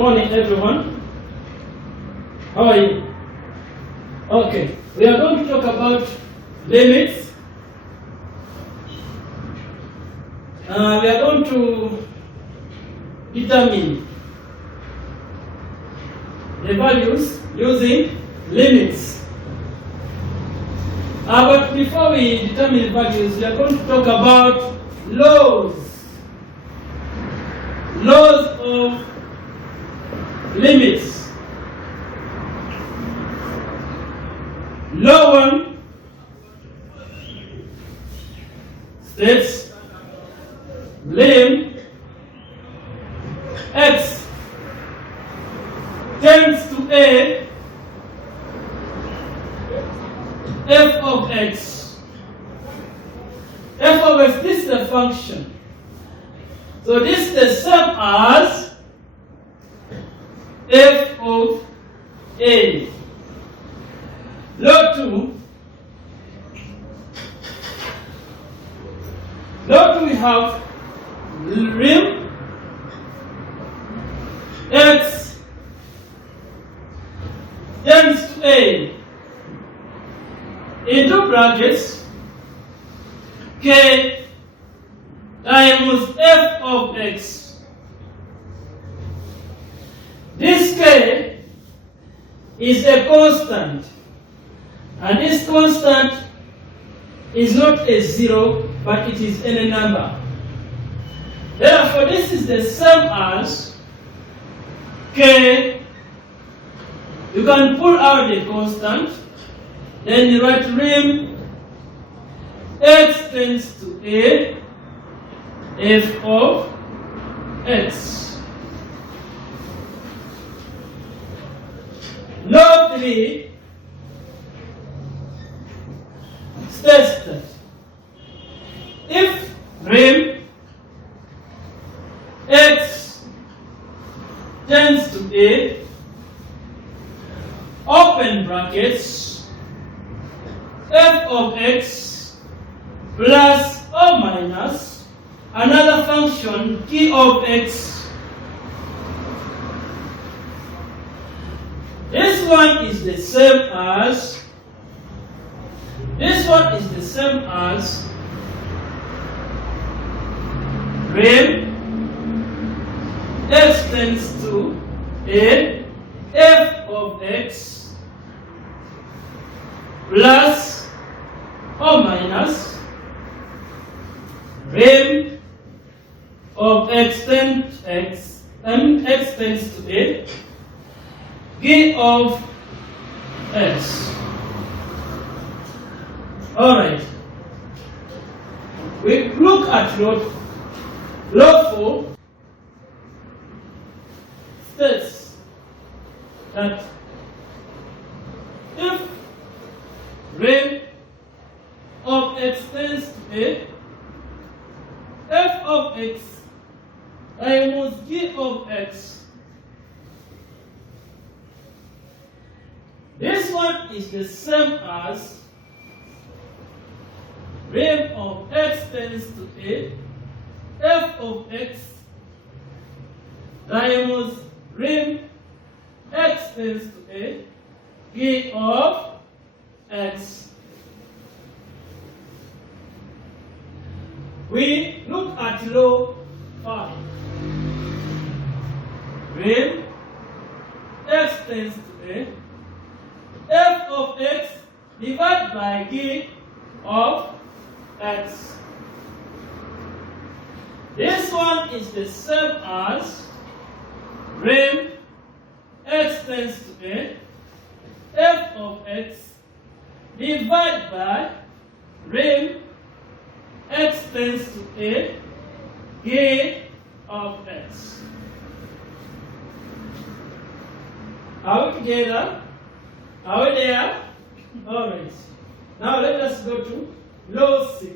morning, everyone. How are you? Okay, we are going to talk about limits. We are going to determine the values using limits. But before we determine the values, we are going to talk about laws. Laws of limits. Law 1 states lim x tends to a f of x. F of x, this is the function. So this is the same as f of a. Law 2. Law 2 we have rim x tends to a into brackets k times f of x. This k is a constant, and this constant is not a zero, but it is any number. Therefore, this is the same as k. You can pull out the constant, then you write rim x tends to a f of x. Law 3 states that if rim x tends to a, open brackets, f of x plus or minus another function t of x. This one is the same as rim x tends to a f of x plus or minus rim of x tends to a g of x. Alright. We look at law 4 states that if rim of x tends to a, f of x times g of x. This one is the same as rim of x tends to a, f of x times rim x tends to a, g of x. We look at law 5. Rim x tends to a, f of x divided by g of x. This one is the same as rim x tends to a, f of x divided by rim x tends to a, g of x. Are we together? Are we there? Alright. Now let us go to law 6.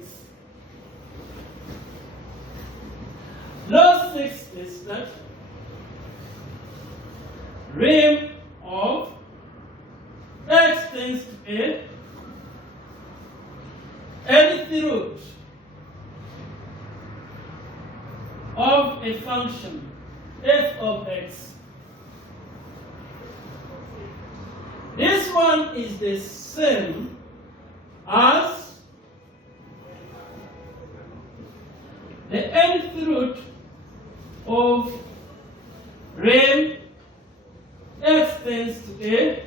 Law 6 is that rim of x tends to a, any root of a function f of x one is the same as the nth root of rem x tends to a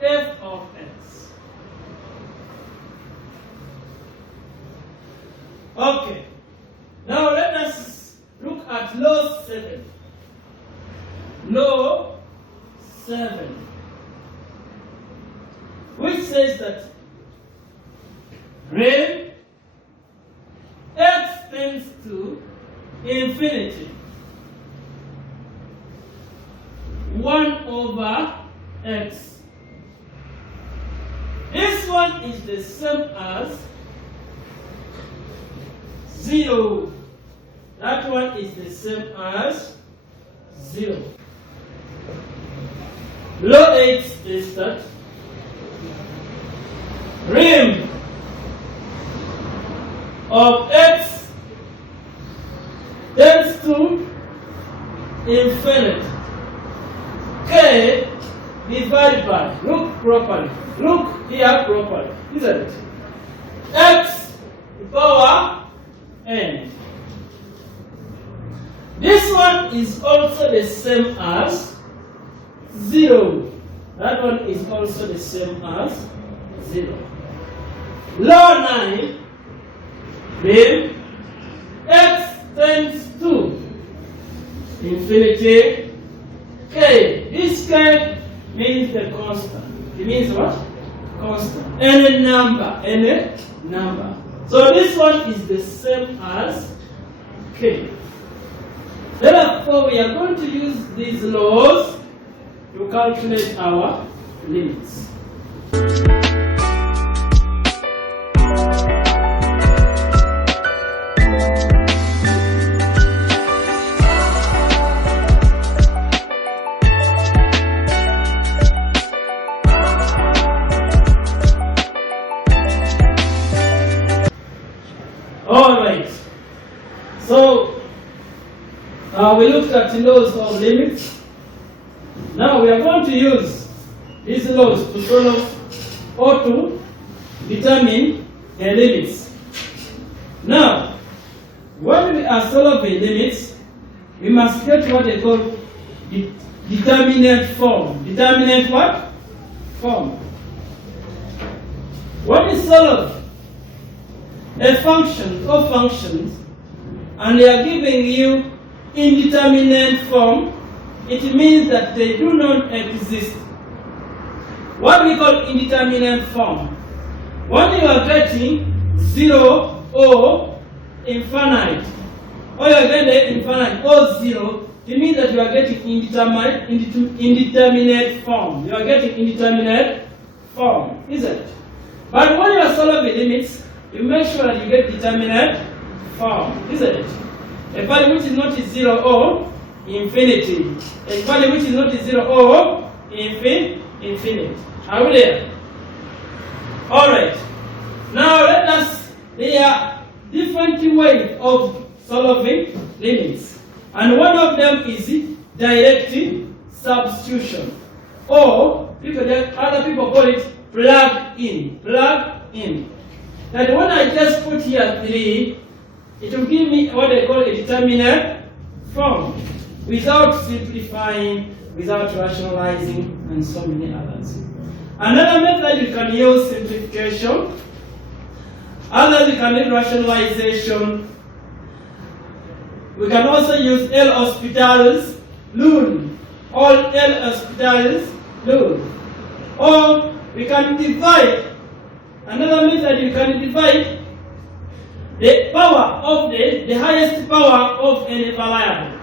f of x. Okay, now let us look at law 7. Law 7, which says that rem x tends to infinity 1 over x. This one is the same as 0. That one is the same as 0. Law 8 is that rem of x tends to infinity. K divided by, look properly, look here properly, isn't it? X to the power n. This one is also the same as 0. That one is also the same as 0. Law 9, rem x tends to infinity k. This k means the constant. It means what? Constant. Any number. Any number. So this one is the same as k. Therefore, we are going to use these laws to calculate our limits. Alright, so we looked at the laws of limits. Now we are going to use these laws to solve or to determine the limits. Now, when we are solving limits, we must get what they call the determinant form. Determinant what? Form. When we solve a function or functions and they are giving you indeterminate form, it means that they do not exist. What we call indeterminate form? When you are getting 0 or infinite, or you are getting infinite or 0, it means that you are getting indeterminate form. You are getting indeterminate form, isn't it? But when you are solving limits, you make sure that you get determinate form, isn't it? A value which is not 0 or infinity. A value which is not 0 or infinite. Are we there? Alright. Now let us, there are different ways of solving limits. And one of them is direct substitution. Or other people call it plug in. Plug in. That when I just put here 3, it will give me what they call a determinate form without simplifying, without rationalizing, and so many others. Another method you can use simplification. Others you can use rationalization. We can also use L'Hospital's rule. All L'Hospital's rule. Or we can divide. Another method you can divide the power of the highest power of any variable.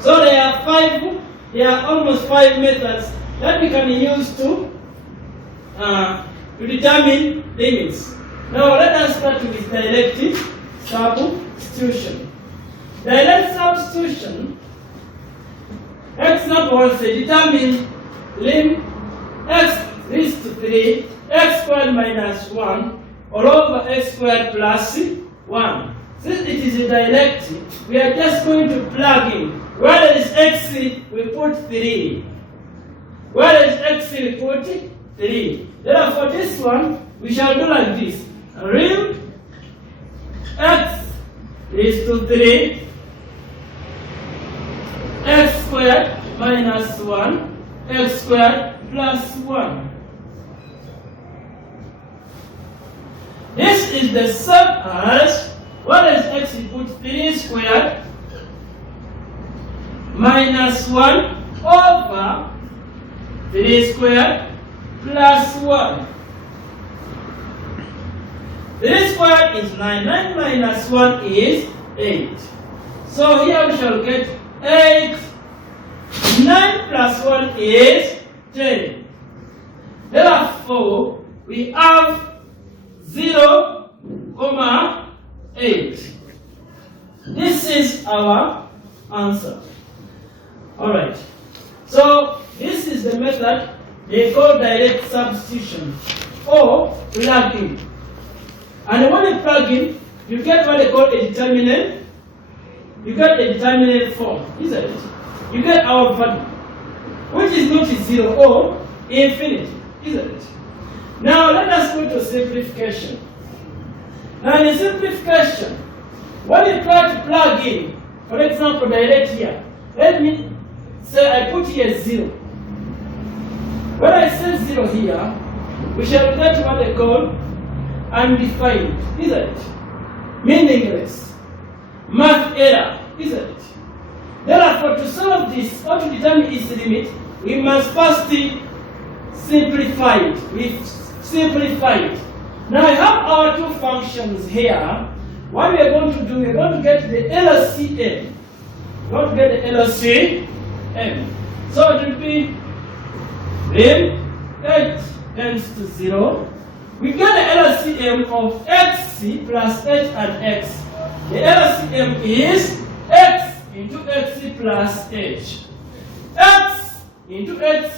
So there are almost 5 methods that we can use to determine limits. Now let us start with direct substitution. Direct substitution, example say determine lim x raised to 3, x squared minus 1, all over x squared plus 1. Since it is a direct, we are just going to plug in. Where there is x, we put 3. Where is x we put 3. Therefore, this one we shall do like this. Real x is to 3, x squared minus 1, x squared plus 1. This is the same as, what is x equal to 3 squared minus 1 over 3 squared plus 1. 3 squared is 9. 9 minus 1 is 8. So here we shall get 8. 9 plus 1 is 10. Therefore, we have 0, 8. This is our answer. Alright. So, this is the method they call direct substitution or plug-in. And when you plug in, you get what they call a determinant. You get a determinant form, isn't it? You get our value, which is not 0 or infinity, isn't it? Now let us go to simplification. Now in simplification, when you try to plug in, for example, direct here, let me say I put here 0. When I say 0 here, we shall get what they call undefined, isn't it? Meaningless. Math error, isn't it? Therefore, to solve this or to determine its limit, we must first simplify it. We simplify it. Now I have our two functions here. What we are going to do, we are going to get the LCM. We are going to get the LCM. So it will be when h tends to 0, we get the LCM of xc plus h and x. The LCM is x into xc plus h. X into x,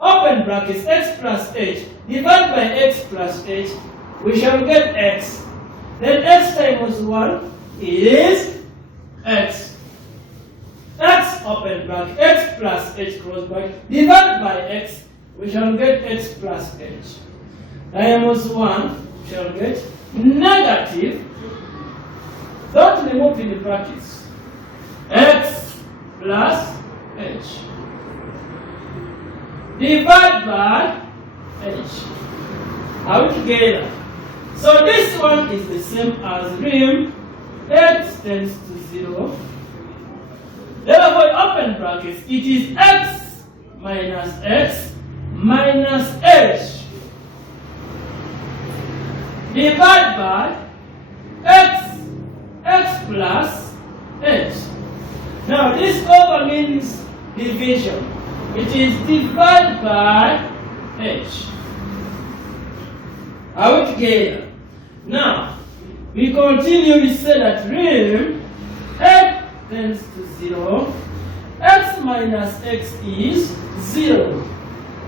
open brackets, x plus h, divided by x plus h, we shall get x. Then x times 1 is x. X, open bracket, x plus h, close bracket, divided by x, we shall get x plus h. Times 1, we shall get negative, don't remove in the brackets, x plus h. Divide by h. Are we together? So this one is the same as rim. X tends to 0. Therefore, open brackets, it is x minus h. Divide by x plus h. Now this over means division. It is divided by h. Are we together? Now, we continue, we say that rim x tends to 0. X minus x is 0.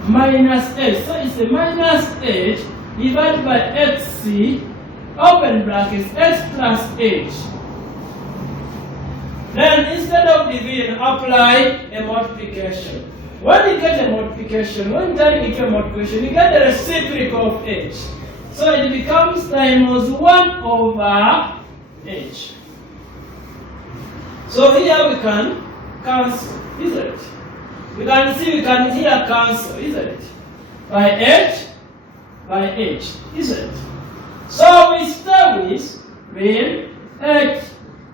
Minus h. So it's a minus h divided by xc, open brackets, x plus h. Then instead of division, apply a multiplication. When you get a multiplication, when you get a multiplication, you get the reciprocal of h. So it becomes times 1 over h. So here we can cancel, isn't it? We can see we can here cancel, isn't it? By h, isn't it? So we start with when h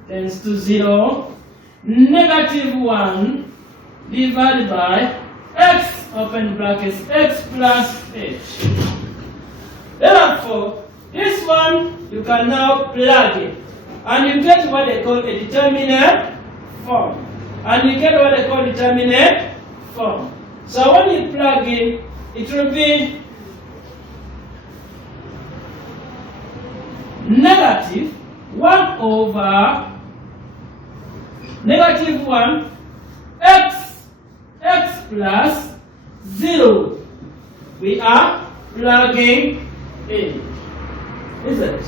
tends to 0, negative 1 divided by x, open brackets, x plus h. Therefore, this one you can now plug in. And you get what they call a determinant form. And you get what they call determinant form. So when you plug in, it will be negative 1 over negative 1 x plus 0. We are plugging in, isn't it?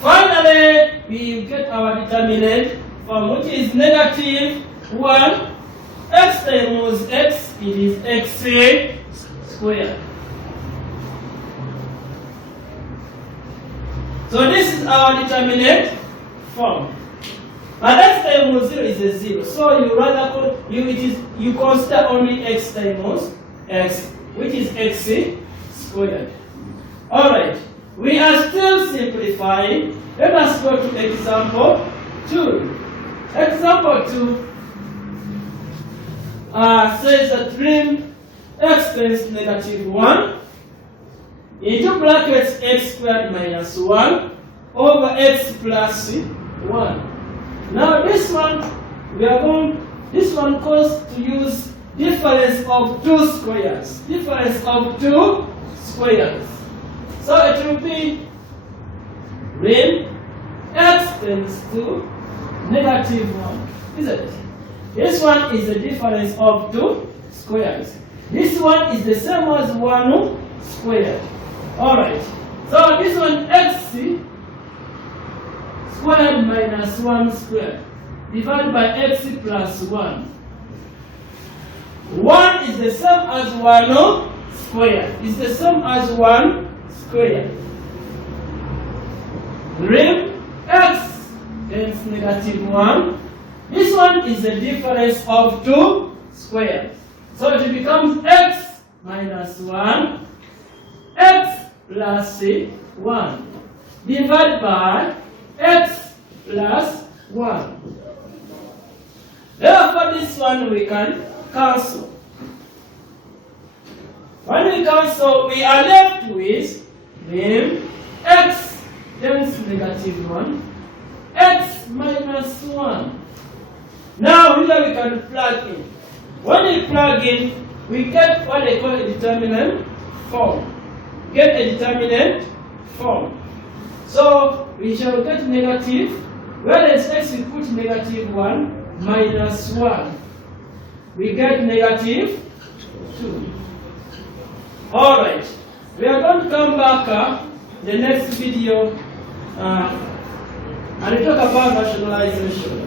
Finally, we get our determinant form, which is negative 1 x times x it is x squared. So this is our determinant form. But x times 0 is a 0. So you consider only x times x, which is x squared. Alright, we are still simplifying. Let us go to example 2. Example 2 says that lim x tends negative 1 into brackets x squared minus 1 over x plus 1. Now this one, this one calls to use difference of two squares. Difference of two squares. So it will be lim x tends to negative 1, isn't it? This one is the difference of two squares. This one is the same as 1 squared. Alright. So this one x squared minus 1 squared divided by x plus 1. 1 is the same as 1 squared. It's the same as 1 squared. Lim x tends negative 1. This one is the difference of two squares. So it becomes x minus 1, x plus 1, divided by x plus 1. Therefore, this one we can cancel. When we cancel, we are left with lim x tends negative 1, x minus 1. Now here we can plug in. When we plug in, we get what they call a determinant form. Get a determinant form. So we shall get negative. Where there is x, we put negative 1 minus 1. We get negative 2. Alright. We are going to come back the next video and talk about rationalization.